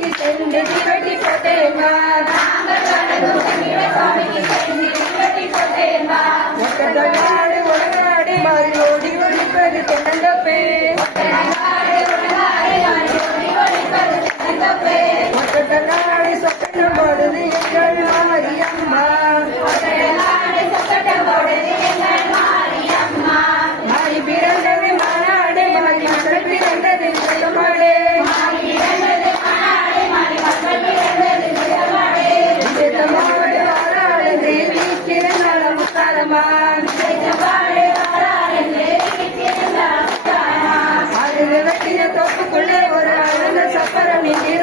சுவாமிக்கு சென்று தீவட்டி போட்டேம்மா ஒட்டநாடு உலகாடு மாறி ஓடி ஒழிப்பது தென்னந்தப்பே ஒட்டநாடு சொப்பனம் போடுது எங்கள் மாரியம்மா மாறி பிறந்தது மாநாடு மாறி மக்கள் பிறந்தது மாடு தொப்புக்குள்ளே ஒரு அழகு சப்பரம் நின்று